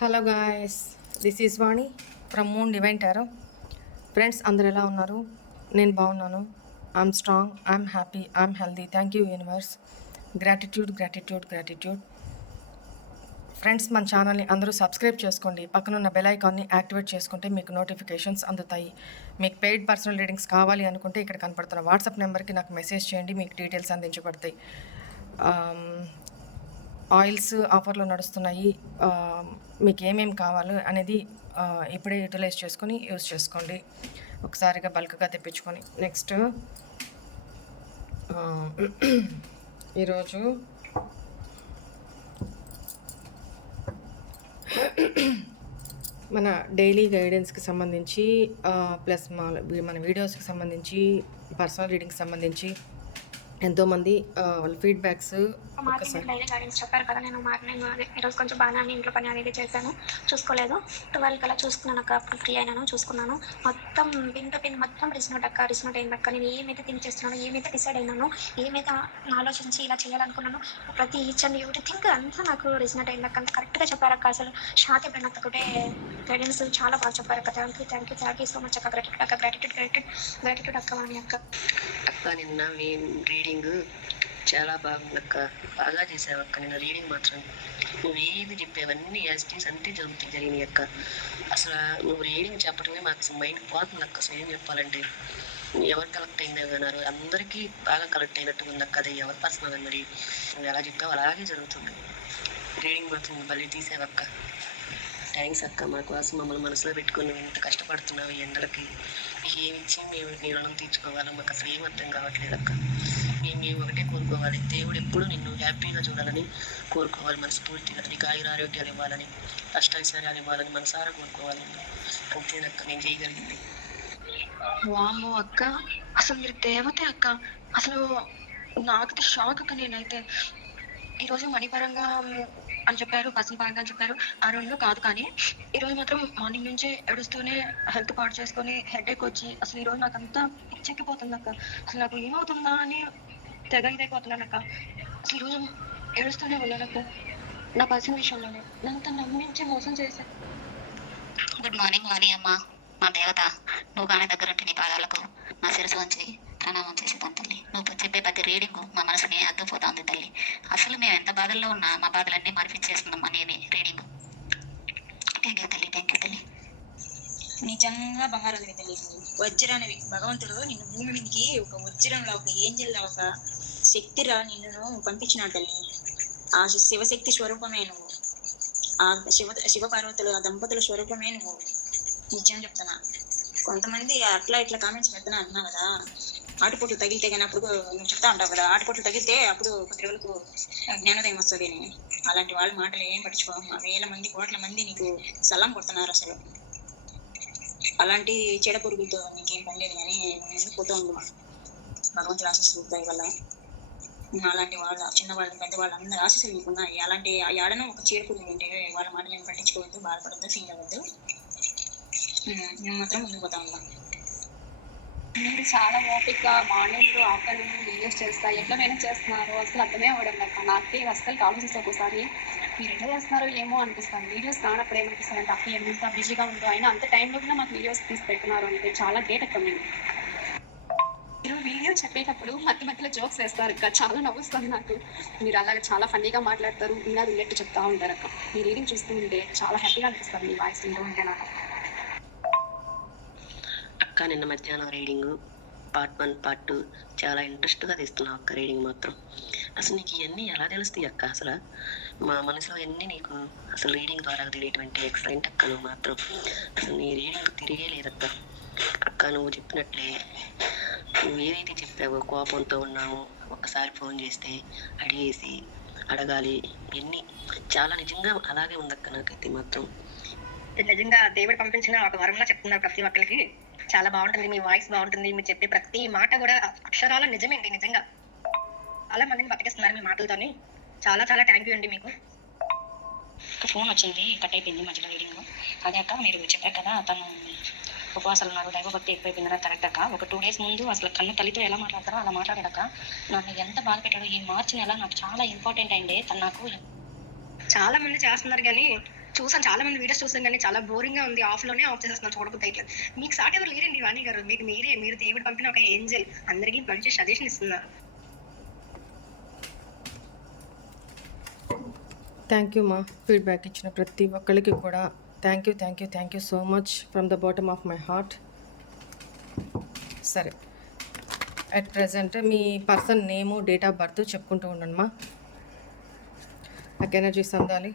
Hello guys, this is Vani from moon divine tarot. Friends, అందరు ఎలా ఉన్నారు? నేను బాగున్నాను. I'm strong, I'm happy, I'm healthy. Thank you universe. Gratitude gratitude gratitude. Friends, మన ఛానల్ని అందరూ సబ్స్క్రైబ్ చేసుకోండి. పక్కనున్న బెల్ ఐకాన్ని యాక్టివేట్ చేసుకుంటే మీకు నోటిఫికేషన్స్ అందుతాయి. మీకు పెయిడ్ పర్సనల్ రీడింగ్స్ కావాలి అనుకుంటే ఇక్కడ కనపడుతున్న వాట్సాప్ నెంబర్కి నాకు మెసేజ్ చేయండి, మీకు డీటెయిల్స్ అందించబడతాయి. ఆయిల్స్ ఆఫర్లో నడుస్తున్నాయి. మీకు ఏమేమి కావాలి అనేది ఇప్పుడే యూటిలైజ్ చేసుకొని యూజ్ చేసుకోండి, ఒకసారిగా బల్క్గా తెప్పించుకొని. నెక్స్ట్, ఈరోజు మన డైలీ గైడెన్స్కి సంబంధించి ప్లస్ మన వీడియోస్కి సంబంధించి పర్సనల్ రీడింగ్కి సంబంధించి ఎంతోమంది వాళ్ళ ఫీడ్బ్యాక్స్ డైలీ గైడెన్స్ చెప్పారు కదా. నేను మార్నింగ్ ఈరోజు కొంచెం బాగానే ఇంట్లో పని అనేది చేశాను, చూసుకోలేదు. 12 కల్లా చూసుకున్నాను అక్క, అప్పుడు ఫ్రీ అయినాను, చూసుకున్నాను. మొత్తం పిన్ టు పిన్ మొత్తం రిజనోట్ అయింది అక్క. నేను ఏమైతే థింక్ చేస్తున్నాను, ఏమైతే డిసైడ్ అయినానో, ఏమైతే ఆలోచించి ఇలా చేయాలనుకున్నాను, ప్రతి ఈచ్ అండ్ ఎవ్రీథింగ్ అంతా నాకు రిజనోట్ అయింది అక్క. అంత కరెక్ట్గా చెప్పారు అక్క. అసలు షాక్ అయిపోయిన ఒకటే గైడెన్స్ చాలా బాగా చెప్పారు అక్క. థ్యాంక్ యూ సో మచ్ అక్క. గ్రాటిట్యూడ్ అక్క. వాణి అక్క. నిన్న రీడింగ్ చాలా బాగుందక్క, బాగా చేసావక్క. నిన్న రీడింగ్ మాత్రం నువ్వు ఏది చెప్పేవన్నీ యాస్టీస్ అంతే జరిగినాయి అక్క. అసలు నువ్వు రీడింగ్ చెప్పడమే మాకు అసలు మైండ్ పోతుంది అక్క. అసలు ఏం చెప్పాలంటే ఎవరు కలెక్ట్ అన్నారు, అందరికీ బాగా కలెక్ట్ అయినట్టు ఉంది అక్క. అది ఎవరు పర్సనల్ అన్నది నువ్వు ఎలా చెప్పావు అలాగే జరుగుతుంది. రీడింగ్ మాత్రం భలే తీసావక్క. థ్యాంక్స్ అక్క. మా కోసం మమ్మల్ని మనసులో పెట్టుకుని ఇంత కష్టపడుతున్నావు ఈ ఎండలకి. మీకు ఏమి ఇచ్చి మేము నీ రుణం తీర్చుకోవాలో మాకు అసలు ఏం అర్థం కావట్లేదు అక్క. మేము ఒకటే కోరుకోవాలి, దేవుడు ఎప్పుడు నిన్ను హ్యాపీగా చూడాలని కోరుకోవాలి మనస్ఫూర్తిగా. నీకు ఆరోగ్యాలు ఇవ్వాలని, అష్టైశ్వర్యాలు ఇవ్వాలని మనసారా కోరుకోవాలి. అంతేనక్క నేను చేయగలిగింది. వామ్మో అక్క, అసలు మీరు దేవతే అక్క. అసలు నాకైతే షాక్ అక్క. నేనైతే ఈరోజు మణిపరంగా అని చెప్పారు, పర్సనల్ పరంగా అని చెప్పారు. ఆ రెండు కాదు, కానీ ఈరోజు మాత్రం మార్నింగ్ నుంచే ఏడుస్తూనే హెల్త్ పాడు చేసుకొని హెడేక్ వచ్చి అసలు ఈరోజు నాకు అంతా పిచ్చెక్కిపోతుంది అక్క. అసలు నాకు ఏమవుతుందా అని తెగ ఇదైపోతున్నాను అక్క. అసలు ఈరోజు ఏడుస్తూనే ఉన్నాను అక్క. నా పర్సనల్ విషయంలోనే నన్ను నమ్మించి మోసం చేశాను. గుడ్ మార్నింగ్ వాణి అమ్మ, మా దేవత. నువ్వు కానీ దగ్గరుంటే నీ పాదాలకు నా శిరస్సు వంచి ప్రణామం చేసేదాన్ని తల్లి. నువ్వు చెప్పే ప్రతి రీడింగ్ మా మనసుని అద్దుపోతుంది తల్లి. అసలు మేము ఎంత బాధల్లో ఉన్నా మా బాధలన్నీ మరిపించేస్తుందమ్మా నేనే రీడింగ్. థ్యాంక్ యూ తల్లి, థ్యాంక్ యూ తల్లి. నిజంగా బంగారానివి తల్లి, వజ్రానివి. భగవంతుడు నిన్ను భూమి మీదకి ఒక వజ్రంలో, ఒక ఏంజల్లా, ఒక శక్తిరా నిన్ను పంపించినాడు తల్లి. ఆ శివశక్తి స్వరూపమే నువ్వు. ఆ శివ పార్వతులు, ఆ దంపతుల స్వరూపమే నువ్వు. నిజం చెప్తున్నా. కొంతమంది అట్లా ఇట్లా కామెంట్స్ పెడుతున్నా అంటున్నా కదా, ఆటుపోట్లు తగిలితే కానీ అప్పుడు నువ్వు చెప్తా ఉంటావు కదా, ఆటుపోట్లు తగిలితే అప్పుడు కొద్ది రోజులకు జ్ఞానోదయం వస్తుంది అని. అలాంటి వాళ్ళ మాటలు ఏం పట్టించుకో. 1000 మంది 1,00,00,000 మంది నీకు సలాం కొడుతున్నారు. అసలు అలాంటి చెడ పురుగులతో నీకేం పని లేదు, కానీ పోతూ ఉంది. భగవంతుడు ఆశిస్తుంది వల్ల అలాంటి వాళ్ళ చిన్నవాళ్ళు పెద్దవాళ్ళు అందరూ ఆశీస్సులు మీకున్నాయి. అలాంటి ఏడనో ఒక చీడ పురుగు ఉంటే వాళ్ళ మాటలు ఏం పట్టించుకోవద్దు, బాధపడద్దు, ఫీల్ అవ్వద్దు. నేను మాత్రం ముందుకు పోతా ఉన్నాను. మీరు చాలా ఓపిక్గా మార్నింగ్ ఆఫ్టర్నూన్ వీడియోస్ చేస్తా, ఎట్లా మేనేజ్ చేస్తున్నారు అసలు అర్థమే అవ్వడం లేక. నాకే అసలు ఆలోచిస్తే ఒకసారి మీరు ఎట్లా చేస్తున్నారో ఏమో అనిపిస్తాను. వీడియోస్ కానప్పుడు ఏమనిపిస్తుంది అంటే అప్పుడు ఎంత బిజీగా ఉందో, అయినా అంత టైంలో కూడా మాకు వీడియోస్ తీసి పెడుతున్నారు అంటే చాలా గ్రేట్ అక్క. మీరు వీడియో చెప్పేటప్పుడు మధ్యలో జోక్స్ వేస్తారు అక్క, చాలా నవ్వుస్తుంది నాకు. మీరు అలాగే చాలా ఫన్నీగా మాట్లాడతారు, ఇలా రిలేట్ చెప్తా ఉంటారు అక్క. మీ రీడింగ్ చూస్తూ ఉంటే చాలా హ్యాపీగా అనిపిస్తుంది మీ వాయిస్ వింటూ ఉంటే నాకు. అక్క, నిన్న మధ్యాహ్నం రీడింగ్ పార్ట్ 1, పార్ట్ 2 చాలా ఇంట్రెస్ట్గా తీస్తున్నావు అక్క. రీడింగ్ మాత్రం అసలు నీకు ఇవన్నీ ఎలా తెలుస్తాయి అక్క? అసలు మా మనసులో అన్నీ నీకు అసలు రీడింగ్ ద్వారా తెలియటువంటి ఎక్సలెంట్ అక్క. నువ్వు మాత్రం అసలు నీ రీడింగ్ తిరిగే లేదక్క. అక్క, నువ్వు చెప్పినట్లే నువ్వు ఏదైతే చెప్పావో, కోపంతో ఉన్నావు, ఒక్కసారి ఫోన్ చేస్తే అడగాలి, ఇవన్నీ చాలా నిజంగా అలాగే ఉందక్క. నాకైతే మాత్రం నిజంగా దేవుడు పంపించిన ఒక వరంలా చెప్తున్నారు ప్రతి ఒక్కరికి. చాలా బాగుంటుంది, మీ వాయిస్ బాగుంటుంది, మీరు చెప్పే ప్రతి మాట కూడా అక్షరాల నిజమేంటి. నిజంగా చాలా మందిని బతికిస్తున్నారు మీ మాటలతోని. చాలా చాలా థ్యాంక్ యూ అండి మీకు. ఫోన్ వచ్చింది, కట్ అయిపోయింది మధ్యలో రీడింగ్. అదే అక్క, మీరు చెప్పారు కదా తను ఉపవాసాలు ఉన్నారు, దైవభక్తి ఎక్కువైపోయిందని. కరెక్ట్ అక్క. ఒక 2 days ముందు అసలు కన్న తల్లితో ఎలా మాట్లాడతారో అలా మాట్లాడాక నన్ను ఎంత బాధ పెట్టాడో. ఈ మార్చి నెల నాకు చాలా ఇంపార్టెంట్ అయింది. తను నాకు చాలా మంది చేస్తున్నారు కానీ చూసాను, చాలా మంది వీడియోస్ చూసాను కానీ చాలా బోరింగ్గా ఉంది. ఆఫ్లోనే ఆఫ్ చేసేస్తున్నాను, చూడబుద్ధి అయితే. మీకు సాటి ఎవరు లేరండి వాణి గారు. మీకు మీరు దేవుడు పంపిన ఒక ఏంజల్. అందరికీ మంచి సజెషన్ ఇస్తున్నారు. థ్యాంక్ యూ మా, ఫీడ్బ్యాక్ ఇచ్చిన ప్రతి ఒక్కరికి కూడా thank you so much from the bottom of my heart. సరే, అట్ ప్రజెంట్ మీ person name, date of birth చెప్పుకుంటూ ఉండండి మా. నాకు ఎనర్జీస్ అందాలి.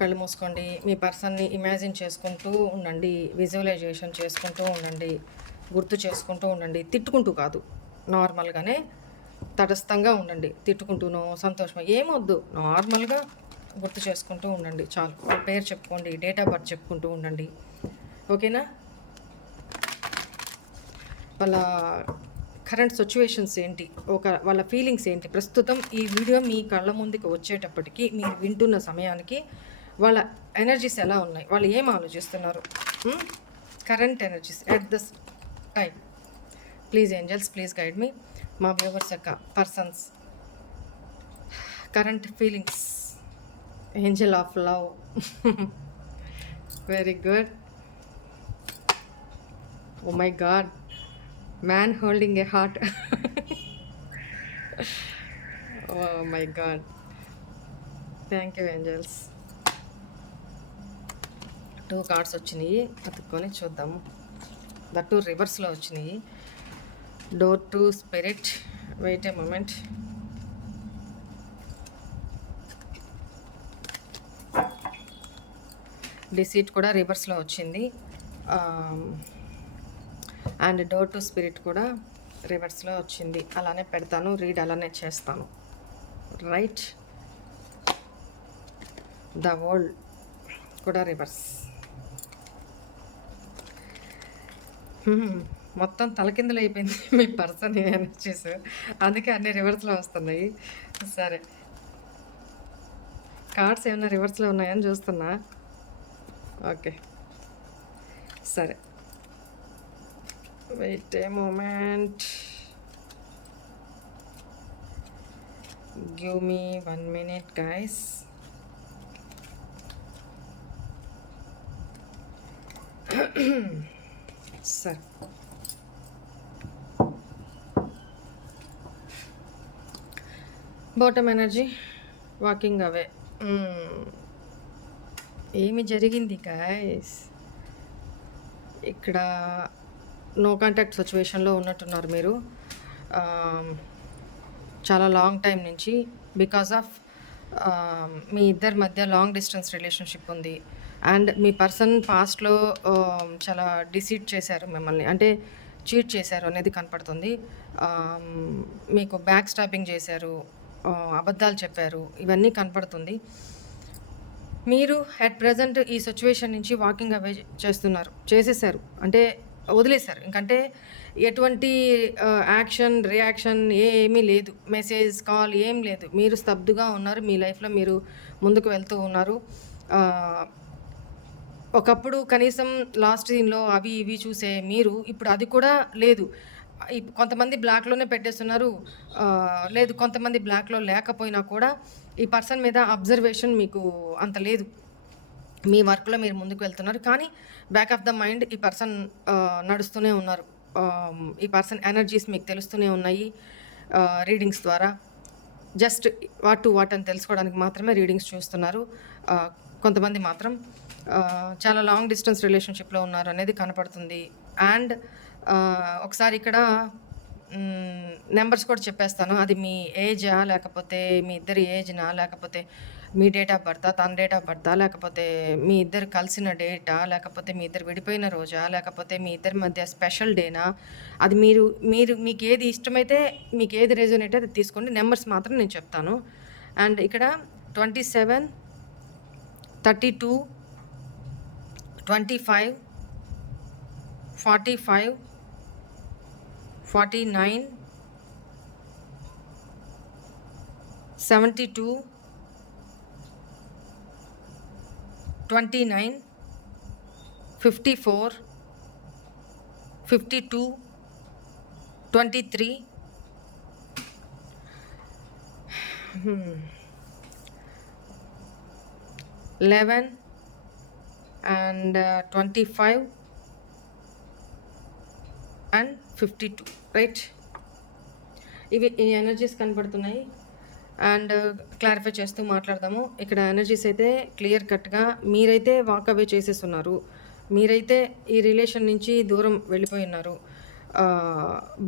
కళ్ళు మూసుకోండి. మీ పర్సన్ని ఇమాజిన్ చేసుకుంటూ ఉండండి, విజువలైజేషన్ చేసుకుంటూ ఉండండి, గుర్తు చేసుకుంటూ ఉండండి. తిట్టుకుంటూ కాదు, నార్మల్గానే తటస్థంగా ఉండండి. తిట్టుకుంటూనో సంతోషమో ఏమొద్దు, నార్మల్గా గుర్తు చేసుకుంటూ ఉండండి చాలు. వాళ్ళ పేరు చెప్పుకోండి, డేట్ ఆఫ్ బర్త్ చెప్పుకుంటూ ఉండండి. ఓకేనా? వాళ్ళ కరెంట్ సిచ్యువేషన్స్ ఏంటి, వాళ్ళ ఫీలింగ్స్ ఏంటి, ప్రస్తుతం ఈ వీడియో మీ కళ్ళ ముందుకు వచ్చేటప్పటికి, మీరు వింటున్న సమయానికి వాళ్ళ ఎనర్జీస్ ఎలా ఉన్నాయి, వాళ్ళు ఏం ఆలోచిస్తున్నారు, current energies at this time. Please angels, please guide me. మా వ్యూవర్స్ యొక్క persons current feelings. Angel of love. Very good. Oh my God, man holding a heart. Oh my god, thank you angels. 2 cards వచ్చినాయి, అతుక్కొని చూద్దాము. That రివర్స్లో వచ్చినాయి. Door to spirit. Wait a moment. Deceit కూడా రివర్స్లో వచ్చింది. And door to spirit కూడా రివర్స్లో వచ్చింది. అలానే పెడతాను, రీడ్ అలానే చేస్తాను. రైట్. ద వరల్డ్ కూడా రివర్స్. మొత్తం తలకిందులు అయిపోయింది మీ పర్సన్ ఎనర్జీస్, అందుకే అన్ని రివర్స్లో వస్తున్నాయి. సరే, కార్డ్స్ ఏమైనా రివర్స్లో ఉన్నాయని చూస్తున్నా. ఓకే, సరే. Wait a moment. Give me 1 minute, guys. Sir. Bottom energy. Walking away. ఏమి జరిగింది guys? ఇక్కడ నో కాంటాక్ట్ సిచ్యువేషన్లో ఉన్నట్టున్నారు మీరు చాలా లాంగ్ టైం నుంచి. బికాజ్ ఆఫ్ మీ ఇద్దరి మధ్య లాంగ్ డిస్టెన్స్ రిలేషన్షిప్ ఉంది. అండ్ మీ పర్సన్ పాస్ట్లో చాలా డిసీట్ చేశారు మిమ్మల్ని, అంటే చీట్ చేశారు అనేది కనపడుతుంది. మీకు బ్యాక్ స్టాపింగ్ చేశారు, అబద్ధాలు చెప్పారు, ఇవన్నీ కనపడుతుంది. మీరు అట్ ప్రజెంట్ ఈ సిచ్యువేషన్ నుంచి వాకింగ్ అవే చేసేసారు, అంటే వదిలేశారు. ఇంకంటే ఎటువంటి యాక్షన్ రియాక్షన్ ఏమీ లేదు, మెసేజ్ కాల్ ఏం లేదు. మీరు స్తబ్దుగా ఉన్నారు, మీ లైఫ్లో మీరు ముందుకు వెళ్తూ ఉన్నారు. ఒకప్పుడు కనీసం లాస్ట్ సీన్లో అవి ఇవి చూసే మీరు ఇప్పుడు అది కూడా లేదు. కొంతమంది బ్లాక్లోనే పెట్టేస్తున్నారు, లేదు కొంతమంది బ్లాక్లో లేకపోయినా కూడా ఈ పర్సన్ మీద అబ్జర్వేషన్ మీకు అంత లేదు. మీ వర్క్లో మీరు ముందుకు వెళ్తున్నారు, కానీ బ్యాక్ ఆఫ్ ద మైండ్ ఈ పర్సన్ నడుస్తూనే ఉన్నారు. ఈ పర్సన్ ఎనర్జీస్ మీకు తెలుస్తూనే ఉన్నాయి రీడింగ్స్ ద్వారా. జస్ట్ వాట్ టు వాట్ అని తెలుసుకోవడానికి మాత్రమే రీడింగ్స్ చూస్తున్నారు. కొంతమంది మాత్రం చాలా లాంగ్ డిస్టెన్స్ రిలేషన్షిప్లో ఉన్నారు అనేది కనపడుతుంది. అండ్ ఒకసారి ఇక్కడ నెంబర్స్ కూడా చెప్పేస్తాను. అది మీ ఏజా, లేకపోతే మీ ఇద్దరి ఏజ్నా, లేకపోతే మీ డేట్ ఆఫ్ బర్తా, తన డేట్ ఆఫ్ బర్తా, లేకపోతే మీ ఇద్దరు కలిసిన డేటా, లేకపోతే మీ ఇద్దరు విడిపోయిన రోజా, లేకపోతే మీ ఇద్దరి మధ్య స్పెషల్ డేనా, అది మీకు ఏది ఇష్టమైతే, మీకు ఏది రెజోనేట్ అయితే తీసుకోండి. నెంబర్స్ మాత్రం నేను చెప్తాను. అండ్ ఇక్కడ 27, 32, 25, 45, 49, 72, 29, 54, 52, 23, 28, 11 and 25 and 52, రైట్? ఇవి ఈ ఎనర్జీస్ కనపడుతున్నాయి. అండ్ క్లారిఫై చేస్తూ మాట్లాడదాము. ఇక్కడ ఎనర్జీస్ అయితే క్లియర్ కట్గా మీరైతే వాక్ అవే చేసేస్తున్నారు. మీరైతే ఈ రిలేషన్ నుంచి దూరం వెళ్ళిపోయి ఉన్నారు,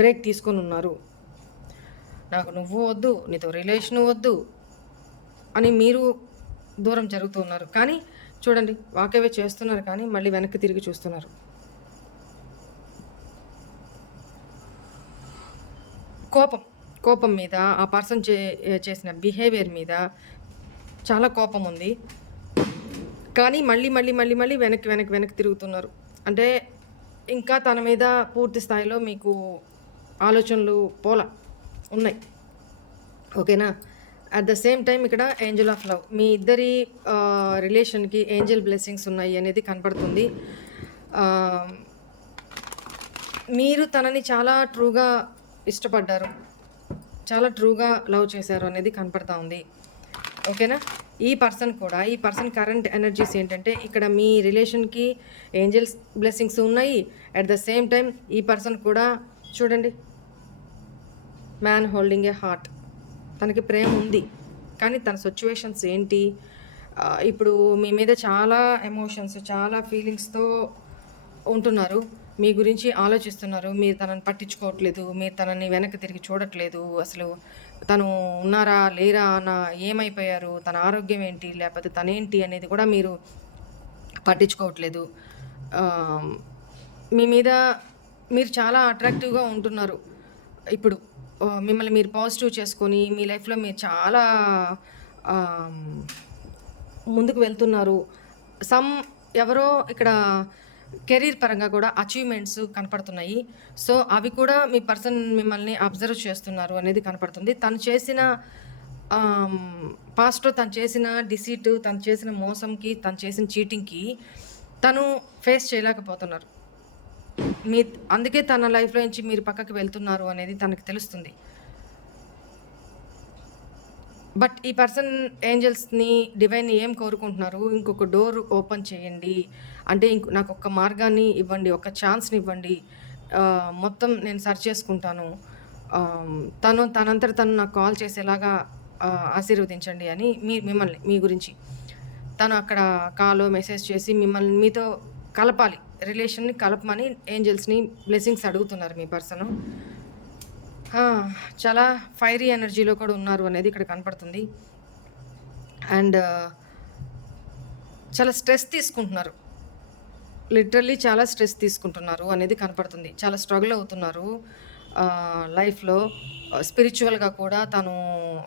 బ్రేక్ తీసుకొని ఉన్నారు. నాకు నువ్వు వద్దు, నీతో రిలేషను వద్దు అని మీరు దూరం జరుగుతూ ఉన్నారు. కానీ చూడండి, వాక్ అవే చేస్తున్నారు కానీ మళ్ళీ వెనక్కి తిరిగి చూస్తున్నారు. కోపం మీద, ఆ పర్సన్ చేసిన బిహేవియర్ మీద చాలా కోపం ఉంది. కానీ మళ్ళీ వెనక్కి తిరుగుతున్నారు. అంటే ఇంకా తన మీద పూర్తి స్థాయిలో మీకు ఆలోచనలు ఉన్నాయి. ఓకేనా? అట్ ద సేమ్ టైం ఇక్కడ ఏంజల్ ఆఫ్ లవ్, మీ ఇద్దరి రిలేషన్కి ఏంజల్ బ్లెస్సింగ్స్ ఉన్నాయి అనేది కనపడుతుంది. మీరు తనని చాలా ట్రూగా ఇష్టపడ్డారు, చాలా ట్రూగా లవ్ చేశారు అనేది కనపడతా ఉంది. ఓకేనా? ఈ పర్సన్ కరెంట్ ఎనర్జీస్ ఏంటంటే ఇక్కడ మీ రిలేషన్కి ఏంజల్స్ బ్లెస్సింగ్స్ ఉన్నాయి. అట్ ద సేమ్ టైం ఈ పర్సన్ కూడా చూడండి, మ్యాన్ హోల్డింగ్ ఏ హార్ట్, తనకి ప్రేమ ఉంది. కానీ తన సిచ్యువేషన్స్ ఏంటి, ఇప్పుడు మీ మీద చాలా ఎమోషన్స్, చాలా ఫీలింగ్స్తో ఉంటున్నారు. మీ గురించి ఆలోచిస్తున్నారు. మీరు తనని పట్టించుకోవట్లేదు, మీరు తనని వెనక్కి తిరిగి చూడట్లేదు. అసలు తను ఉన్నారా లేరా అన్న, ఏమైపోయారు, తన ఆరోగ్యం ఏంటి, లేకపోతే తనేంటి అనేది కూడా మీరు పట్టించుకోవట్లేదు. మీ మీద మీరు చాలా అట్రాక్టివ్గా ఉంటున్నారు. ఇప్పుడు మిమ్మల్ని మీరు పాజిటివ్ చేసుకొని మీ లైఫ్లో మీరు చాలా ముందుకు వెళ్తున్నారు. ఎవరో ఇక్కడ కెరీర్ పరంగా కూడా అచీవ్మెంట్స్ కనపడుతున్నాయి. సో అవి కూడా మీ పర్సన్ మిమ్మల్ని అబ్జర్వ్ చేస్తున్నారు అనేది కనపడుతుంది. తను చేసిన పాస్ట్లో తను చేసిన డిసీట్, తను చేసిన మోసంకి, తను చేసిన చీటింగ్కి తను ఫేస్ చేయలేకపోతున్నారు. అందుకే తన లైఫ్లో నుంచి మీరు పక్కకి వెళ్తున్నారు అనేది తనకి తెలుస్తుంది. బట్ ఈ పర్సన్ ఏంజల్స్ని, డివైన్ని ఏం కోరుకుంటున్నారు, ఇంకొక డోర్ ఓపెన్ చేయండి, అంటే నాకు ఒక మార్గాన్ని ఇవ్వండి, ఒక ఛాన్స్ని ఇవ్వండి, మొత్తం నేను సర్చ్ చేసుకుంటాను, తనంతట తను నాకు కాల్ చేసేలాగా ఆశీర్వదించండి అని మిమ్మల్ని, మీ గురించి తను అక్కడ కాల్ మెసేజ్ చేసి మిమ్మల్ని మీతో కలపాలి, రిలేషన్ని కలపమని ఏంజల్స్ని బ్లెస్సింగ్స్ అడుగుతున్నారు మీ పర్సన్. చాలా ఫైరీ ఎనర్జీలో కూడా ఉన్నారు అనేది ఇక్కడ కనపడుతుంది. అండ్ చాలా స్ట్రెస్ తీసుకుంటున్నారు, లిటరల్లీ చాలా స్ట్రెస్ తీసుకుంటున్నారు అనేది కనపడుతుంది. చాలా స్ట్రగుల్ అవుతున్నారు లైఫ్లో. స్పిరిచువల్గా కూడా తను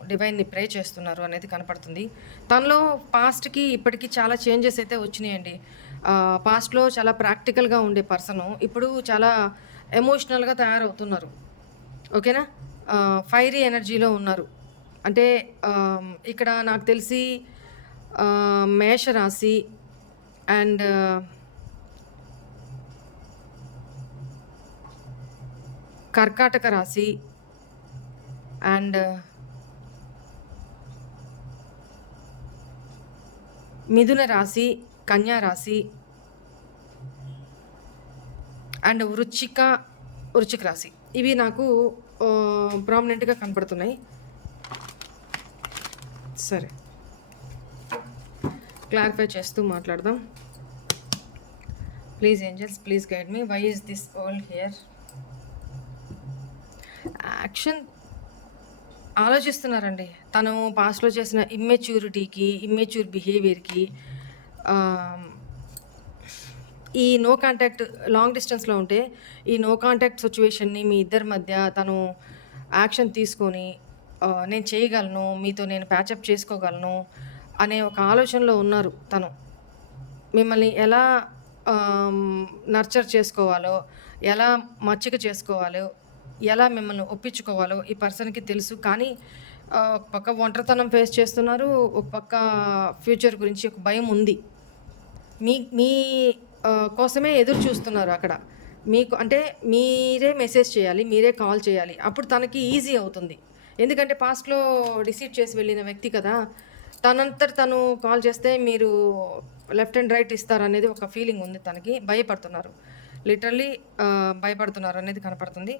డివైన్ని ప్రే చేస్తున్నారు అనేది కనపడుతుంది. తనలో పాస్ట్కి ఇప్పటికీ చాలా చేంజెస్ అయితే వచ్చినాయండి. పాస్ట్లో చాలా ప్రాక్టికల్గా ఉండే పర్సను ఇప్పుడు చాలా ఎమోషనల్గా తయారవుతున్నారు. ఓకేనా? ఫైరీ ఎనర్జీలో ఉన్నారు. అంటే ఇక్కడ నాకు తెలిసి మేషరాశి అండ్ కర్కాటక రాశి అండ్ మిథున రాశి, కన్యా రాశి అండ్ వృశ్చిక రాశి, ఇవి నాకు ప్రామినెంట్గా కనపడుతున్నాయి. సరే, క్లారిఫై చేస్తూ మాట్లాడదాం. Please angels, please guide me. Why is this world here? Action ఆలోచిస్తున్నారండి. తను పాస్ట్లో చేసిన ఇమ్మెచ్యూర్ బిహేవియర్కి, ఈ నో కాంటాక్ట్, లాంగ్ డిస్టెన్స్లో ఉంటే ఈ నో కాంటాక్ట్ సిచ్యువేషన్ని మీ ఇద్దరి మధ్య తను యాక్షన్ తీసుకొని నేను చేయగలను, మీతో నేను ప్యాచప్ చేసుకోగలను అనే ఒక ఆలోచనలో ఉన్నారు. తను మిమ్మల్ని ఎలా నర్చర్ చేసుకోవాలో, ఎలా మచ్చిక చేసుకోవాలో, ఎలా మిమ్మల్ని ఒప్పించుకోవాలో ఈ పర్సన్కి తెలుసు. కానీ ఒక పక్క ఒంటరితనం ఫేస్ చేస్తున్నారు, ఒక పక్క ఫ్యూచర్ గురించి ఒక భయం ఉంది. మీ కోసమే ఎదురు చూస్తున్నారు అక్కడ. మీకు అంటే మీరే మెసేజ్ చేయాలి, మీరే కాల్ చేయాలి, అప్పుడు తనకి ఈజీ అవుతుంది. ఎందుకంటే పాస్ట్లో డిసీడ్ చేసి వెళ్ళిన వ్యక్తి కదా, తనంతట తను కాల్ చేస్తే మీరు లెఫ్ట్ అండ్ రైట్ ఇస్తారనేది ఒక ఫీలింగ్ ఉంది తనకి. భయపడుతున్నారు. లిటరల్లీ భయపడుతున్నారు అనేది కనపడుతుంది.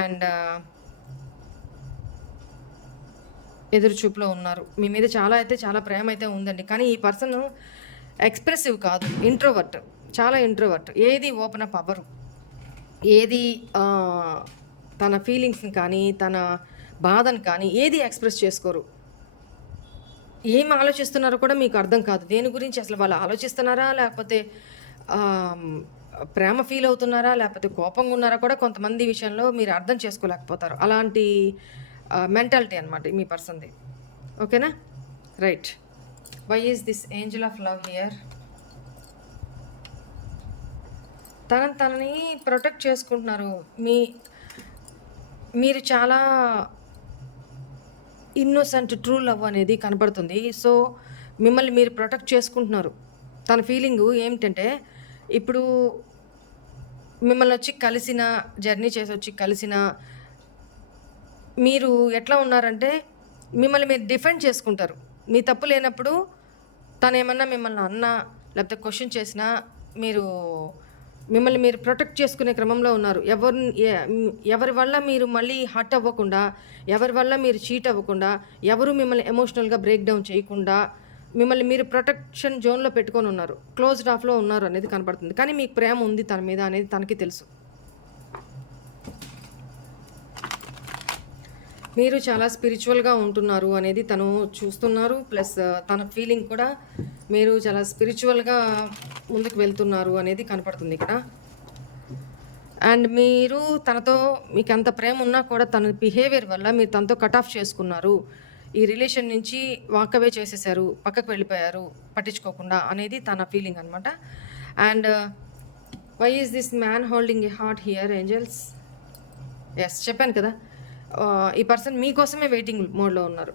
అండ్ ఎదురు చూపులో ఉన్నారు. మీ మీద చాలా ప్రేమ అయితే ఉందండి. కానీ ఈ పర్సన్ ఎక్స్‌ప్రెసివ్ కాదు. ఇంట్రోవర్ట్. చాలా ఇంట్రోవర్ట్. ఏది ఓపెన్ అప్ అవ్వరు. ఏది తన ఫీలింగ్స్‌ని కానీ, తన బాధను కానీ ఏది ఎక్స్‌ప్రెస్ చేసుకోరు. ఏం ఆలోచిస్తున్నారో కూడా మీకు అర్థం కాదు. దేని గురించి అసలు వాళ్ళు ఆలోచిస్తున్నారా? లేకపోతే ఆహ్, ప్రేమ ఫీల్ అవుతున్నారా? లేకపోతే కోపంగా ఉన్నారా కూడా కొంతమంది విషయంలో మీరు అర్థం చేసుకోలేకపోతారు. అలాంటి మెంటాలిటీ అనమాట మీ పర్సన్‌ది. ఓకేనా? Right. Why is this angel of love here? తనని ప్రొటెక్ట్ చేసుకుంటున్నారు. మీరు చాలా ఇన్నోసెంట్ ట్రూ లవ్ అనేది కనపడుతుంది. సో మిమ్మల్ని మీరు ప్రొటెక్ట్ చేసుకుంటున్నారు. తన ఫీలింగు ఏమిటంటే, ఇప్పుడు మిమ్మల్ని వచ్చి కలిసిన, జర్నీ చేసి వచ్చి కలిసిన మీరు ఎట్లా ఉన్నారంటే, మిమ్మల్ని మీరు డిఫెండ్ చేసుకుంటారు. మీ తప్పు లేనప్పుడు తనేమన్నా మిమ్మల్ని అన్నా లేకపోతే క్వశ్చన్ చేసినా మిమ్మల్ని మీరు ప్రొటెక్ట్ చేసుకునే క్రమంలో ఉన్నారు. ఎవరి వల్ల మీరు మళ్ళీ హర్ట్ అవ్వకుండా, ఎవరి వల్ల మీరు చీట్ అవ్వకుండా, ఎవరు మిమ్మల్ని ఎమోషనల్గా బ్రేక్ డౌన్ చేయకుండా మిమ్మల్ని మీరు ప్రొటెక్షన్ జోన్లో పెట్టుకొని ఉన్నారు. క్లోజ్డ్ ఆఫ్లో ఉన్నారు అనేది కనపడుతుంది. కానీ మీకు ప్రేమ ఉంది తన మీద అనేది తనకి తెలుసు. మీరు చాలా స్పిరిచువల్గా ఉంటున్నారు అనేది తను చూస్తున్నారు. ప్లస్ తన ఫీలింగ్ కూడా మీరు చాలా స్పిరిచువల్గా ముందుకు వెళ్తున్నారు అనేది కనపడుతుంది ఇక్కడ. అండ్ మీరు తనతో మీకు అంత ప్రేమ ఉన్నా కూడా తన బిహేవియర్ వల్ల మీరు తనతో కట్ ఆఫ్ చేసుకున్నారు. ఈ రిలేషన్ నుంచి వాకవే చేసేసారు, పక్కకు వెళ్ళిపోయారు పట్టించుకోకుండా అనేది తన ఫీలింగ్ అనమాట. And why is this man holding a heart here angels? Yes, చెప్పాను కదా, ఈ పర్సన్ మీకోసమే వెయిటింగ్ మోడ్లో ఉన్నారు.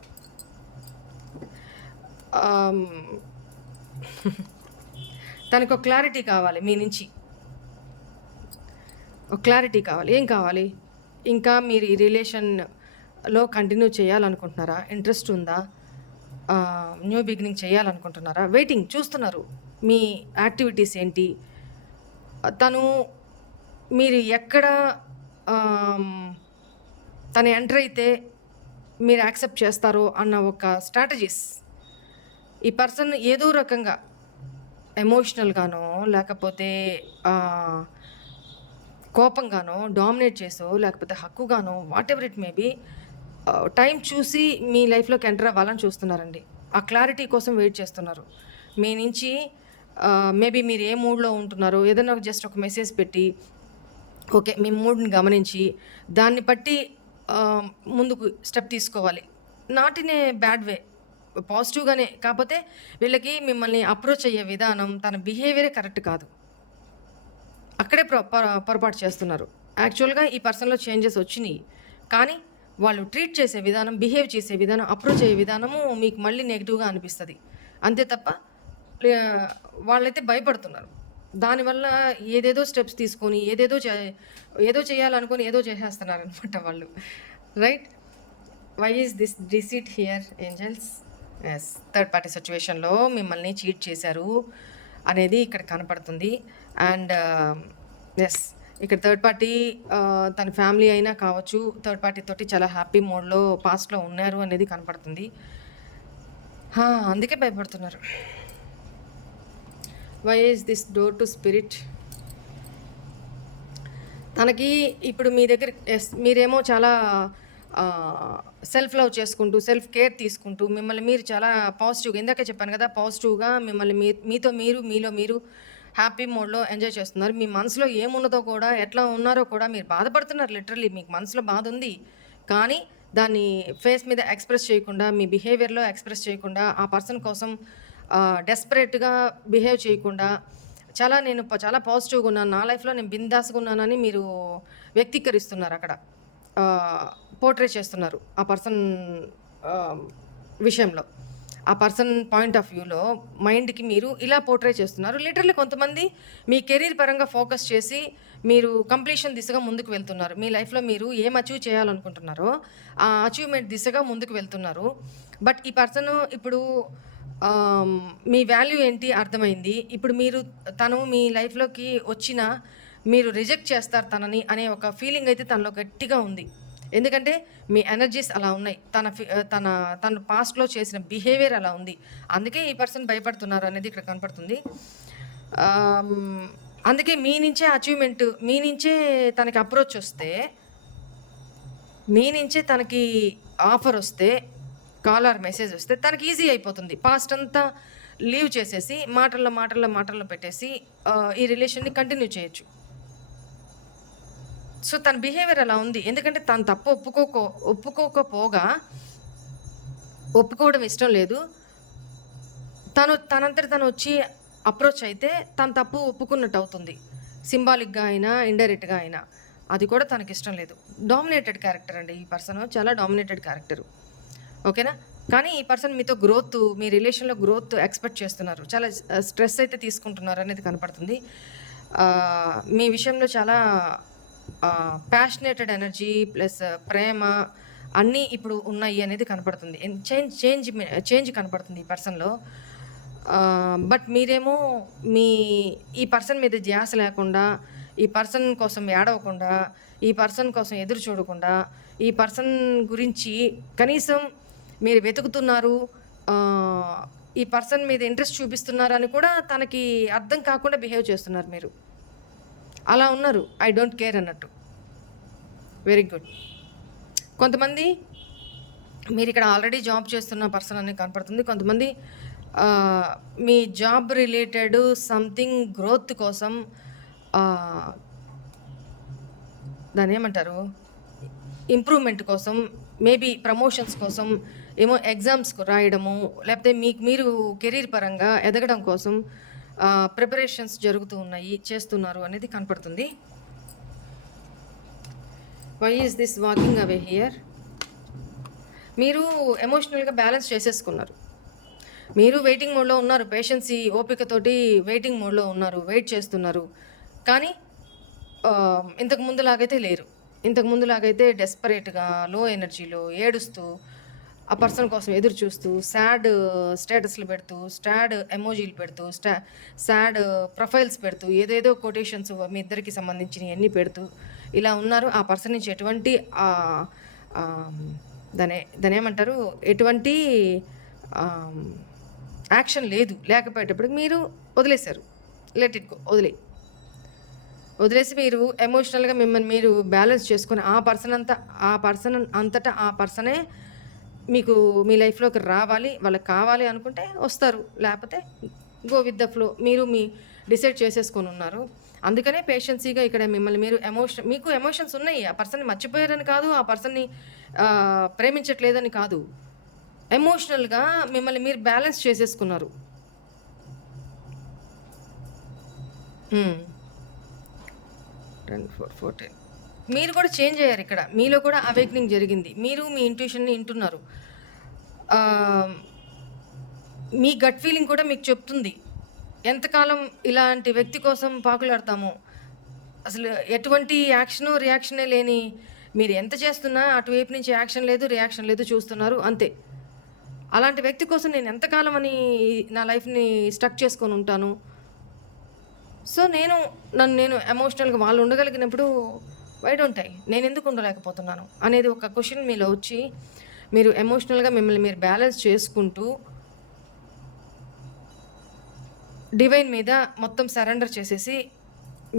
తనకు ఒక క్లారిటీ కావాలి మీ నుంచి. ఒక క్లారిటీ కావాలి. ఏం కావాలి? ఇంకా మీరు ఈ రిలేషన్లో కంటిన్యూ చేయాలనుకుంటున్నారా? ఇంట్రెస్ట్ ఉందా? న్యూ బిగినింగ్ చేయాలనుకుంటున్నారా? వెయిటింగ్, చూస్తున్నారు మీ యాక్టివిటీస్ ఏంటి. మీరు ఎక్కడ తను ఎంటర్ అయితే మీరు యాక్సెప్ట్ చేస్తారో అన్న ఒక స్ట్రాటజీస్. ఈ పర్సన్ ఏదో రకంగా ఎమోషనల్గానో లేకపోతే కోపంగానో డామినేట్ చేసో లేకపోతే హక్కుగానో whatever it may be time చూసి మీ లైఫ్లోకి ఎంటర్ అవ్వాలని చూస్తున్నారండి. ఆ క్లారిటీ కోసం వెయిట్ చేస్తున్నారు మీ నుంచి. మేబీ మీరు ఏ మూడ్లో ఉంటున్నారో ఏదైనా జస్ట్ ఒక మెసేజ్ పెట్టి ఓకే మీ మూడ్ని గమనించి దాన్ని బట్టి ముందుకు స్టెప్ తీసుకోవాలి. Not in a bad way, పాజిటివ్గానే. కాకపోతే వీళ్ళకి మిమ్మల్ని అప్రోచ్ అయ్యే విధానం, తన బిహేవియరే కరెక్ట్ కాదు. అక్కడే పొరపాటు చేస్తున్నారు. యాక్చువల్గా ఈ పర్సన్లో చేంజెస్ వచ్చినాయి, కానీ వాళ్ళు ట్రీట్ చేసే విధానం, బిహేవ్ చేసే విధానం, అప్రోచ్ అయ్యే విధానము మీకు మళ్ళీ నెగిటివ్గా అనిపిస్తుంది. అంతే తప్ప వాళ్ళైతే భయపడుతున్నారు. దానివల్ల ఏదేదో స్టెప్స్ తీసుకొని ఏదో చేయాలనుకొని ఏదో చేసేస్తున్నారు అనమాట వాళ్ళు. Right. Why is this deceit here angels? Yes, third party సిచ్యువేషన్లో మిమ్మల్ని చీట్ చేశారు అనేది ఇక్కడ కనపడుతుంది. అండ్ ఎస్, ఇక్కడ థర్డ్ పార్టీ తన ఫ్యామిలీ అయినా కావచ్చు, థర్డ్ పార్టీ తోటి చాలా హ్యాపీ మోడ్లో పాస్ట్లో ఉన్నారు అనేది కనపడుతుంది. అందుకే భయపడుతున్నారు. Why is this door to spirit? తనకి ఇప్పుడు మీ దగ్గర మీరేమో చాలా సెల్ఫ్ లవ్ చేసుకుంటూ, సెల్ఫ్ కేర్ తీసుకుంటూ, మిమ్మల్ని మీరు చాలా పాజిటివ్గా, ఇందాకే చెప్పాను కదా, పాజిటివ్గా మిమ్మల్ని మీతో మీలో మీరు హ్యాపీ మోడ్లో ఎంజాయ్ చేస్తున్నారు. మీ మనసులో ఏమున్నదో కూడా, ఎట్లా ఉన్నారో కూడా మీరు బాధపడుతున్నారు. లిటరల్లీ మీకు మనసులో బాధ ఉంది, కానీ దాన్ని ఫేస్ మీద ఎక్స్ప్రెస్ చేయకుండా, మీ బిహేవియర్లో ఎక్స్ప్రెస్ చేయకుండా, ఆ పర్సన్ కోసం డెస్పరేట్గా బిహేవ్ చేయకుండా, నేను చాలా పాజిటివ్గా ఉన్నాను, నా లైఫ్లో నేను బిందాస్గా ఉన్నానని మీరు వ్యక్తీకరిస్తున్నారు. అక్కడ పోర్ట్రే చేస్తున్నారు ఆ పర్సన్ విషయంలో. ఆ పర్సన్ పాయింట్ ఆఫ్ వ్యూలో మైండ్కి మీరు ఇలా పోర్ట్రే చేస్తున్నారు. లిటరల్లీ కొంతమంది మీ కెరీర్ పరంగా ఫోకస్ చేసి మీరు కంప్లీషన్ దిశగా ముందుకు వెళ్తున్నారు. మీ లైఫ్లో మీరు ఏం అచీవ్ చేయాలనుకుంటున్నారో ఆ అచీవ్మెంట్ దిశగా ముందుకు వెళ్తున్నారు. బట్ ఈ పర్సన్ ఇప్పుడు మీ వాల్యూ ఏంటి అర్థమైంది. ఇప్పుడు తను మీ లైఫ్లోకి వచ్చినా మీరు రిజెక్ట్ చేస్తారు తనని అనే ఒక ఫీలింగ్ అయితే తనలో గట్టిగా ఉంది. ఎందుకంటే మీ ఎనర్జీస్ అలా ఉన్నాయి. తన పాస్ట్లో చేసిన బిహేవియర్ అలా ఉంది. అందుకే ఈ పర్సన్ భయపడుతున్నారు అనేది ఇక్కడ కనపడుతుంది. అందుకే మీ నుంచే అచీవ్మెంట్, మీ నుంచే తనకి అప్రోచ్ వస్తే, మీ నుంచే తనకి ఆఫర్ వస్తే, కాల్ ఆర్ మెసేజ్ వస్తే తనకి ఈజీ అయిపోతుంది. పాస్ట్ అంతా లీవ్ చేసేసి మాటల్లో పెట్టేసి ఈ రిలేషన్ని కంటిన్యూ చేయొచ్చు. సో తన బిహేవియర్ అలా ఉంది. ఎందుకంటే తను తప్పు ఒప్పుకోకపోగా, ఒప్పుకోవడం ఇష్టం లేదు. తనంతట తను వచ్చి అప్రోచ్ అయితే తను తప్పు ఒప్పుకున్నట్టు అవుతుంది. సింబాలిక్గా అయినా ఇండైరెక్ట్గా అయినా అది కూడా తనకి ఇష్టం లేదు. డామినేటెడ్ క్యారెక్టర్ అండి ఈ పర్సన్, చాలా డామినేటెడ్ క్యారెక్టరు. ఓకేనా? కానీ ఈ పర్సన్ మీతో గ్రోత్, మీ రిలేషన్లో గ్రోత్ ఎక్స్పెక్ట్ చేస్తున్నారు. చాలా స్ట్రెస్ అయితే తీసుకుంటున్నారు అనేది కనపడుతుంది. మీ విషయంలో చాలా ప్యాషనేటెడ్ ఎనర్జీ ప్లస్ ప్రేమ అన్నీ ఇప్పుడు ఉన్నాయి అనేది కనపడుతుంది. చేంజ్ కనపడుతుంది ఈ పర్సన్లో. బట్ మీరేమో ఈ పర్సన్ మీద ధ్యాస లేకుండా, ఈ పర్సన్ కోసం ఏడవకుండా, ఈ పర్సన్ కోసం ఎదురు చూడకుండా, ఈ పర్సన్ గురించి కనీసం మీరు వెతుకుతున్నారు, ఈ పర్సన్ మీద ఇంట్రెస్ట్ చూపిస్తున్నారు అని కూడా తనకి అర్థం కాకుండా బిహేవ్ చేస్తున్నారు మీరు. అలా ఉన్నారు, ఐ డోంట్ కేర్ అన్నట్టు. Very good. కొంతమంది మీరు ఇక్కడ ఆల్రెడీ జాబ్ చేస్తున్న పర్సన్ అని కనపడుతుంది. కొంతమంది మీ జాబ్ రిలేటెడ్ సంథింగ్ గ్రోత్ కోసం, దాన్ని ఏమంటారు, ఇంప్రూవ్మెంట్ కోసం, మేబీ ప్రమోషన్స్ కోసం ఏమో ఎగ్జామ్స్ రాయడము, లేకపోతే మీరు కెరీర్ పరంగా ఎదగడం కోసం ప్రిపరేషన్స్ జరుగుతూ ఉన్నాయి, చేస్తున్నారు అనేది కనపడుతుంది. Why is this walking away here? మీరు ఎమోషనల్గా బ్యాలెన్స్ చేసేసుకున్నారు. మీరు వెయిటింగ్ మోడ్లో ఉన్నారు, పేషెన్సీ ఓపికతోటి వెయిటింగ్ మోడ్లో ఉన్నారు, వెయిట్ చేస్తున్నారు. కానీ ఇంతకు ముందులాగైతే లేరు. ఇంతకు ముందులాగైతే డెస్పరేట్గా, లో ఎనర్జీలో ఏడుస్తూ, ఆ పర్సన్ కోసం ఎదురు చూస్తూ, సాడ్ స్టేటస్లు పెడుతూ, సాడ్ ఎమోజీలు పెడుతూ, సాడ్ ప్రొఫైల్స్ పెడుతూ, ఏదేదో కొటేషన్స్ మీ ఇద్దరికి సంబంధించినవి అన్నీ పెడుతూ ఇలా ఉన్నారు. ఆ పర్సన్ నుంచి ఎటువంటి దాని ఏమంటారు, ఎటువంటి యాక్షన్ లేదు. లేకపోయేటప్పుడు మీరు వదిలేశారు. లెట్ ఇట్ గో, వదిలేసి మీరు ఎమోషనల్గా మిమ్మల్ని మీరు బ్యాలెన్స్ చేసుకొని ఆ పర్సన్ అంతటా ఆ పర్సనే మీకు మీ లైఫ్లోకి రావాలి, వాళ్ళకి కావాలి అనుకుంటే వస్తారు, లేకపోతే go with the flow. Me decide చేసేసుకొని ఉన్నారు. అందుకనే పేషెన్సీగా ఇక్కడ మిమ్మల్ని మీరు మీకు ఎమోషన్స్ ఉన్నాయి. ఆ పర్సన్ని మర్చిపోయారని కాదు, ఆ పర్సన్ని ప్రేమించట్లేదని కాదు, ఎమోషనల్గా మిమ్మల్ని మీరు బ్యాలెన్స్ చేసేసుకున్నారు. 10, 4, 14 మీరు కూడా చేంజ్ అయ్యారు. ఇక్కడ మీలో కూడా అవేక్నింగ్ జరిగింది. మీరు మీ ఇంట్యూషన్ని వింటున్నారు. మీ గట్ ఫీలింగ్ కూడా మీకు చెప్తుంది ఎంతకాలం ఇలాంటి వ్యక్తి కోసం పాకులాడతాము. అసలు ఎటువంటి రియాక్షనే లేని మీరు ఎంత చేస్తున్నా అటువైపు నుంచి యాక్షన్ లేదు, రియాక్షన్ లేదు, చూస్తున్నారు అంతే. అలాంటి వ్యక్తి కోసం నేను ఎంతకాలం అని నా లైఫ్ని స్టక్ చేసుకొని ఉంటాను. సో నేను ఎమోషనల్గా వాళ్ళు ఉండగలిగినప్పుడు వై డోంట్ ఐ, నేను ఎందుకు ఉండలేకపోతున్నాను అనేది ఒక క్వశ్చన్ మీలో వచ్చి మీరు ఎమోషనల్గా మిమ్మల్ని మీరు బ్యాలెన్స్ చేసుకుంటూ డివైన్ మీద మొత్తం సరెండర్ చేసేసి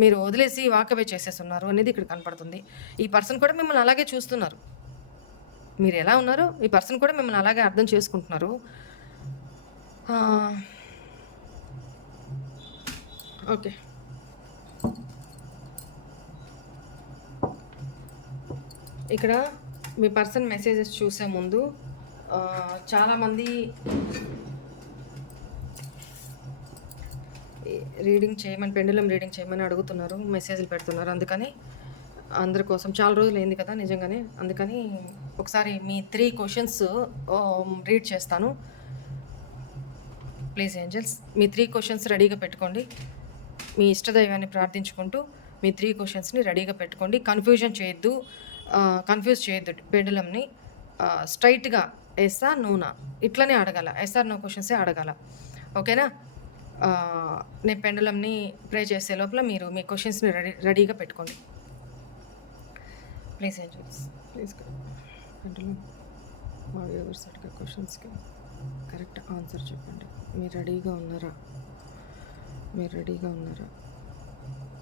మీరు వదిలేసి వాకవే చేసేస్తున్నారు అనేది ఇక్కడ కనపడుతుంది. ఈ పర్సన్ కూడా మిమ్మల్ని అలాగే చూస్తున్నారు. మీరు ఎలా ఉన్నారో ఈ పర్సన్ కూడా మిమ్మల్ని అలాగే అర్థం చేసుకుంటున్నారు. ఓకే, ఇక్కడ మీ పర్సన్ మెసేజెస్ చూసే ముందు చాలామంది రీడింగ్ చేయమని, పెండులం రీడింగ్ చేయమని అడుగుతున్నారు, మెసేజ్లు పెడుతున్నారు. అందుకని అందరి కోసం చాలా రోజులు అయింది కదా నిజంగానే, అందుకని ఒకసారి మీ 3 క్వశ్చన్స్ రీడ్ చేస్తాను. ప్లీజ్ ఏంజల్స్ మీ 3 క్వశ్చన్స్ రెడీగా పెట్టుకోండి. మీ ఇష్టదైవాన్ని ప్రార్థించుకుంటూ మీ 3 క్వశ్చన్స్ని రెడీగా పెట్టుకోండి. కన్ఫ్యూజ్ చేయొద్దు పెండులంని. స్ట్రైట్గా ఎస్ఆ నోనా ఇట్లనే అడగాల, ఎస్ఆర్ నో క్వశ్చన్సే అడగాల. ఓకేనా? నేను పెండులంని ప్రే చేసే లోపల మీరు మీ క్వశ్చన్స్ని రెడీగా పెట్టుకోండి. ప్లీజ్ ఏంజల్స్ ప్లీజ్ పెండులం మా వ్యూవర్స్ అడిగే క్వశ్చన్స్కి కరెక్ట్ ఆన్సర్ చెప్పండి. మీరు రెడీగా ఉన్నారా?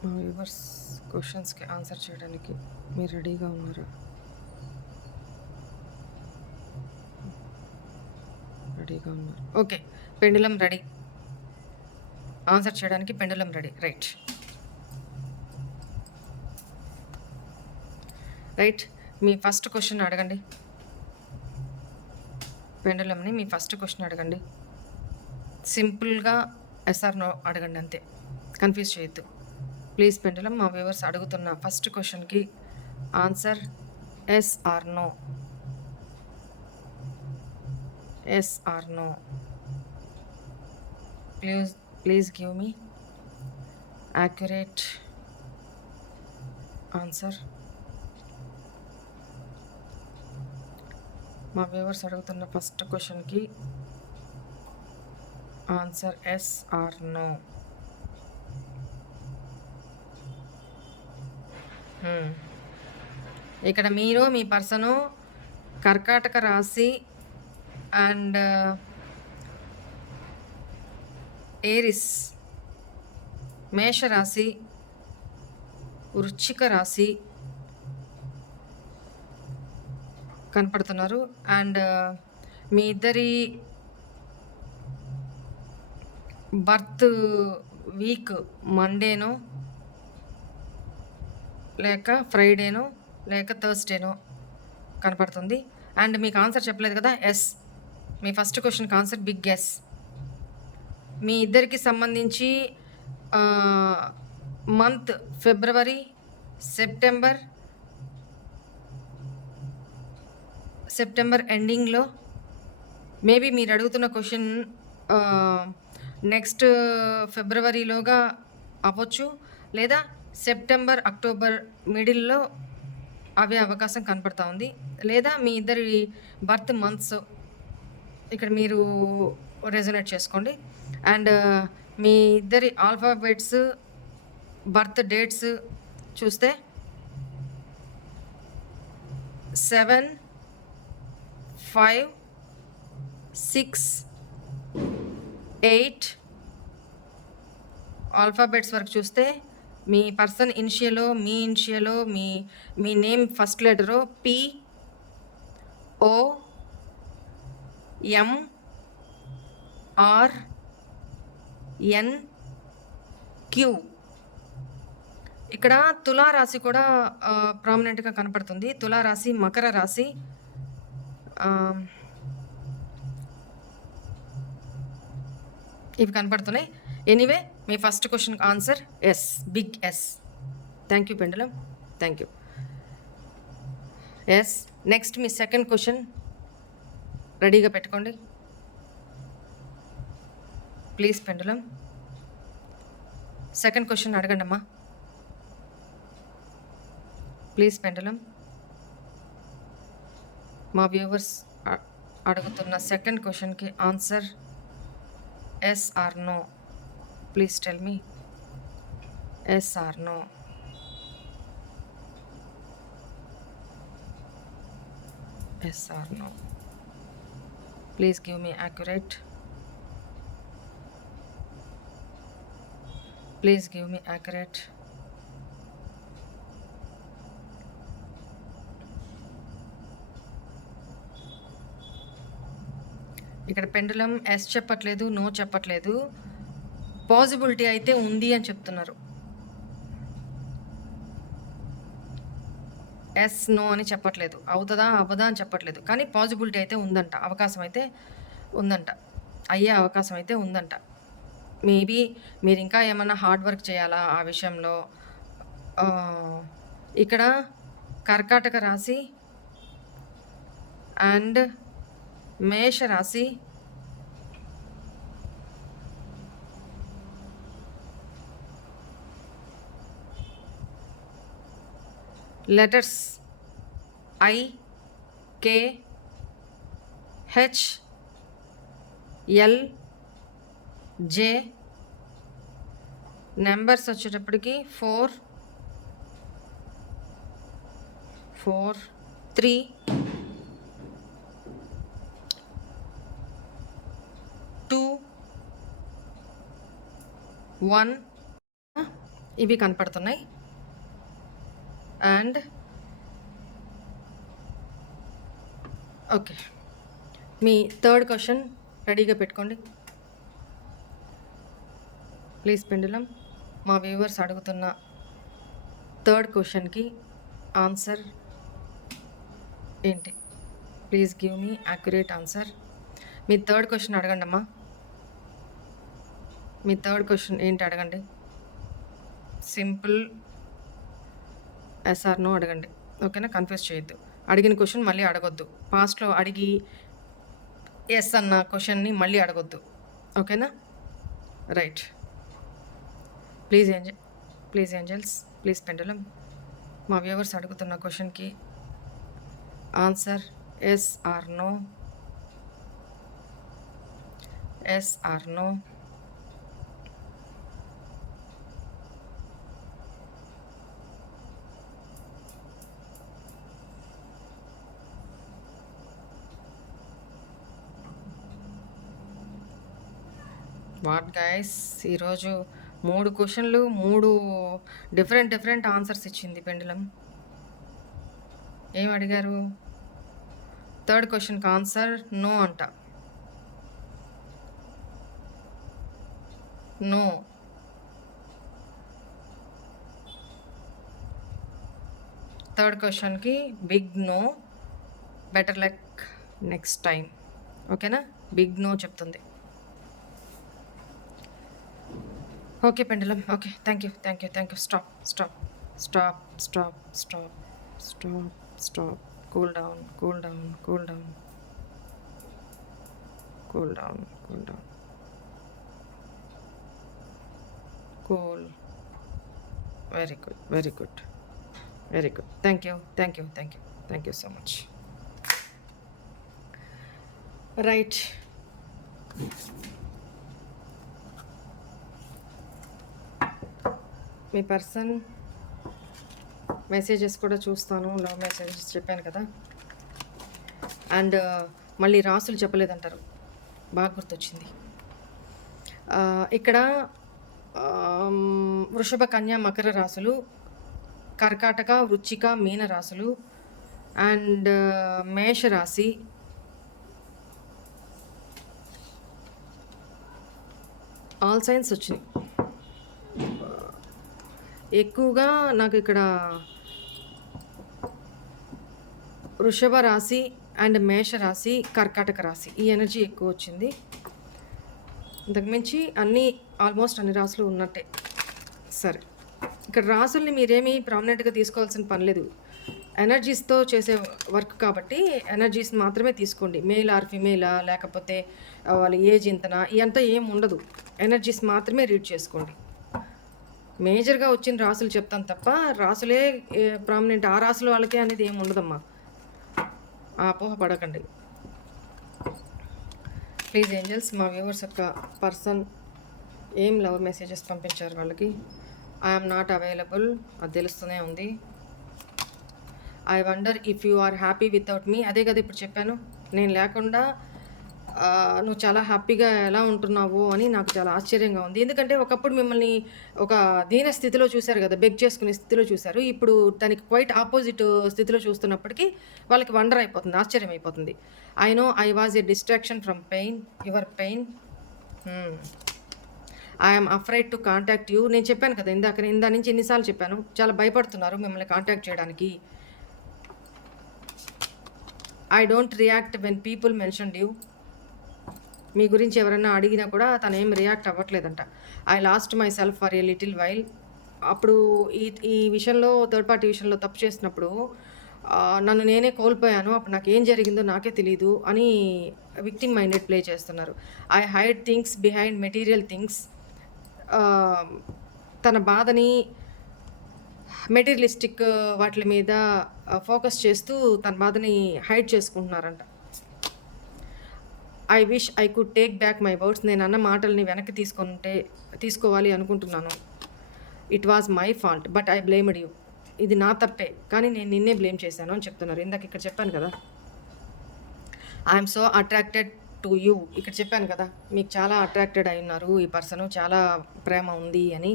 మా వ్యూవర్స్ క్వశ్చన్స్కి ఆన్సర్ చేయడానికి మీరు రెడీగా ఉన్నారా? రెడీగా ఉన్నారు. Okay, pendulum ready. ఆన్సర్ చేయడానికి పెండులం రెడీ. రైట్. మీ ఫస్ట్ క్వశ్చన్ అడగండి. పెండులంని మీ ఫస్ట్ క్వశ్చన్ అడగండి. సింపుల్గా ఎస్ఆర్ నో అడగండి, అంతే. కన్ఫ్యూజ్ చేయొద్దు ప్లీజ్. పెండులం మా వ్యూవర్స్ అడుగుతున్న ఫస్ట్ క్వశ్చన్కి answer yes or no. Please give me accurate answer. మా వ్యూవర్స్ అడుగుతున్న ఫస్ట్ క్వశ్చన్కి ఆన్సర్ ఎస్ ఆర్ నో. ఇక్కడ మీరు మీ పర్సను కర్కాటక రాశి అండ్ ఏరిస్, మేషరాశి, వృశ్చిక రాశి కనపడుతున్నారు. అండ్ మీ ఇద్దరి బర్త్ వీక్ మండేనో లేక ఫ్రైడేనో లేక థర్స్డేనో కనపడుతుంది. అండ్ మీకు ఆన్సర్ చెప్పలేదు కదా, ఎస్. మీ ఫస్ట్ క్వశ్చన్కి ఆన్సర్ బిగ్ ఎస్. మీ ఇద్దరికి సంబంధించి మంత్ ఫిబ్రవరి, సెప్టెంబర్ ఎండింగ్లో మేబీ మీరు అడుగుతున్న క్వశ్చన్ నెక్స్ట్ ఫిబ్రవరిలోగా అవ్వచ్చు, లేదా సెప్టెంబర్ అక్టోబర్ మిడిల్లో అవే అవకాశం కనపడతా ఉంది. లేదా మీ ఇద్దరి బర్త్ మంత్స్ ఇక్కడ మీరు రెజొనేట్ చేసుకోండి. అండ్ మీ ఇద్దరి ఆల్ఫాబెట్స్ బర్త్ డేట్స్ చూస్తే 7, 5, 6, 8 ఆల్ఫాబెట్స్ వరకు చూస్తే మీ పర్సన్ ఇనిషియలో, మీ ఇనిషియలో, మీ name first letter P, O, M, R, N, Q. ఇక్కడ తులారాశి కూడా ప్రామినెంట్గా కనపడుతుంది. తులారాశి, మకర రాశి, ఇవి కనపడుతున్నాయి. ఎనీవే మీ ఫస్ట్ క్వశ్చన్కి answer yes, big yes. Thank you pendulum, thank you. Yes. Next మీ సెకండ్ క్వశ్చన్ రెడీగా పెట్టుకోండి ప్లీజ్. పెండులం సెకండ్ క్వశ్చన్ అడగండి అమ్మా ప్లీజ్. పెండులం మా వ్యూవర్స్ అడుగుతున్న సెకండ్ క్వశ్చన్కి answer yes or no. Please tell me yes or no. Yes or no. Please give me accurate. Please give me accurate. ఇక్కడ pendulum yes చెప్పట్లేదు, no చెప్పట్లేదు. Possibility అయితే ఉంది అని చెప్తున్నారు. ఎస్ నో అని చెప్పట్లేదు, అవుతుందా అవ్వదా అని చెప్పట్లేదు. కానీ పాసిబిలిటీ అయితే ఉందంట, అవకాశం అయితే ఉందంట, అయ్యే అవకాశం అయితే ఉందంట. మేబీ మీరు ఇంకా ఏమన్నా హార్డ్ వర్క్ చేయాలా ఆ విషయంలో. ఇక్కడ కర్కాటక రాశి అండ్ మేష రాశి letters I, K, H, L, J. Numbers వచ్చేటప్పటికి 4, 3, 2, 1 ఇవి కనపడుతున్నాయి. And okay, me third question రెడీగా పెట్టుకోండి ప్లీజ్. పెండులం మా వ్యూవర్స్ అడుగుతున్న థర్డ్ క్వశ్చన్కి ఆన్సర్ ఏంటి? Please give me accurate answer. Me third question అడగండి అమ్మా. మీ థర్డ్ క్వశ్చన్ ఏంటి అడగండి. సింపుల్ ఎస్ఆర్ నో అడగండి, ఓకేనా? కన్ఫ్యూజ్ చేయొద్దు. అడిగిన క్వశ్చన్ మళ్ళీ అడగొద్దు. పాస్ట్లో అడిగి ఎస్ అన్న క్వశ్చన్ని మళ్ళీ అడగొద్దు, ఓకేనా? రైట్. ప్లీజ్ ఏంజల్స్, ప్లీజ్ పెండలం. మా వ్యూవర్స్ అడుగుతున్న క్వశ్చన్కి answer yes or no, yes or no. What guys, ఈరోజు 3 క్వశ్చన్లు 3 డిఫరెంట్ ఆన్సర్స్ ఇచ్చింది పెండులం. ఏం అడిగారు? థర్డ్ క్వశ్చన్కి ఆన్సర్ నో అంట. నో. థర్డ్ క్వశ్చన్కి big no, better luck next time, ఓకేనా? బిగ్ నో చెప్తుంది. Okay pendulum, okay, thank you. Stop. Cool down. Cool. Very good. Thank you so much. Right. మీ person messages కూడా చూస్తాను, love messages చెప్పాను కదా. And మళ్ళీ రాసులు చెప్పలేదంటారు, బాగా గుర్తొచ్చింది. ఇక్కడ వృషభ, కన్య, మకర రాసులు, కర్కాటక, వృచ్చిక, మీన రాసులు అండ్ మేషరాశి, ఆల్ సైన్స్ వచ్చినాయి. ఎక్కువగా నాకు ఇక్కడ వృషభ రాశి అండ్ మేషరాశి, కర్కాటక రాశి ఈ ఎనర్జీ ఎక్కువ వచ్చింది. ఇంతకుమించి ఆల్మోస్ట్ అన్ని రాసులు ఉన్నట్టే. సరే, ఇక్కడ రాసుల్ని మీరేమీ ప్రామినెంట్గా తీసుకోవాల్సిన పని లేదు. ఎనర్జీస్తో చేసే వర్క్ కాబట్టి ఎనర్జీస్ మాత్రమే తీసుకోండి. మేల్ ఆర్ ఫిమేలా, లేకపోతే వాళ్ళ ఏజ్ ఇంతనా, ఇదంతా ఏం ఉండదు. ఎనర్జీస్ మాత్రమే రీడ్ చేసుకోండి. మేజర్గా వచ్చిన రాసులు చెప్తాను తప్ప రాసులే ప్రామినెంట్ ఆ రాసుల వాళ్ళకే అనేది ఏమి ఉండదమ్మా, అపోహ పడకండి ప్లీజ్. ఏంజల్స్, మా వ్యూవర్స్ యొక్క పర్సన్ ఏం లవ్ మెసేజెస్ పంపించారు వాళ్ళకి. ఐఎమ్ నాట్ అవైలబుల్, అది తెలుస్తూనే ఉంది. I wonder if you are happy without me. అదే కదా ఇప్పుడు చెప్పాను, నేను లేకుండా నువ్వు చాలా హ్యాపీగా ఎలా ఉంటున్నావు అని నాకు చాలా ఆశ్చర్యంగా ఉంది. ఎందుకంటే ఒకప్పుడు మిమ్మల్ని ఒక దీన స్థితిలో చూశారు కదా, బెగ్ చేసుకునే స్థితిలో చూశారు. ఇప్పుడు దానికి క్వైట్ ఆపోజిట్ స్థితిలో చూస్తున్నప్పటికీ వాళ్ళకి వండర్ అయిపోతుంది, ఆశ్చర్యం అయిపోతుంది. I know I was a distraction from pain, your pain. I'm afraid to contact you. నేను చెప్పాను కదా ఇందా నుంచి ఎన్నిసార్లు చెప్పాను, చాలా భయపడుతున్నారు మిమ్మల్ని కాంటాక్ట్ చేయడానికి. I don't react when people mentioned you. మీ గురించి ఎవరైనా అడిగినా కూడా తను ఏం రియాక్ట్ అవ్వట్లేదంట. I lost myself for a little while. అప్పుడు ఈ విషయంలో, థర్డ్ పార్టీ విషయంలో తప్పు చేసినప్పుడు నన్ను నేనే కోల్పోయాను, అప్పుడు నాకు ఏం జరిగిందో నాకే తెలియదు అని విక్టిమ్ మైండెడ్ ప్లే చేస్తున్నారు. I hide things behind material things. తన బాధని మెటీరియలిస్టిక్ వాటి మీద ఫోకస్ చేస్తూ తన బాధని హైడ్ చేసుకుంటున్నారంట. I wish I could take back my words. నేను అన్న మాటల్ని వెనక్కి తీసుకోవాలి అనుకుంటున్నాను. It was my fault but I blamed you. ఇది నా తప్పే కానీ నేను నిన్నే బ్లేమ్ చేశాను అని చెప్తున్నారు. ఇందాక ఇక్కడ చెప్పాను కదా, I'm so attracted to you. ఇక్కడ చెప్పాను కదా, మీకు చాలా అట్రాక్టెడ్ అయి ఉన్నారు ఈ పర్సన్, చాలా ప్రేమ ఉంది అని.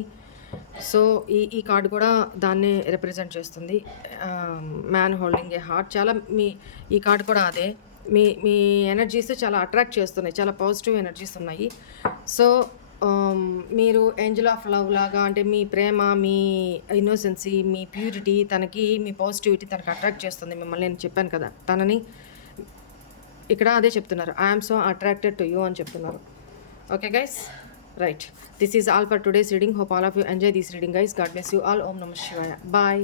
సో ఈ కార్డు కూడా దాన్నే రిప్రజెంట్ చేస్తుంది. Man holding a heart. చాలా ఈ కార్డు కూడా అదే. మీ ఎనర్జీస్ చాలా అట్రాక్ట్ చేస్తున్నాయి, చాలా పాజిటివ్ ఎనర్జీస్ ఉన్నాయి. సో మీరు ఏంజల్ ఆఫ్ లవ్ లాగా, అంటే మీ ప్రేమ, మీ ఇన్నోసెన్సీ, మీ ప్యూరిటీ తనకి, మీ పాజిటివిటీ తనకి అట్రాక్ట్ చేస్తుంది మిమ్మల్ని. నేను చెప్పాను కదా తనని, ఇక్కడ అదే చెప్తున్నారు. I'm so attracted to you అని చెప్తున్నారు. Okay guys, right. This is all for today's reading. Hope all of you enjoy this reading guys. God bless you all. ఓం నమః శివాయ. బాయ్.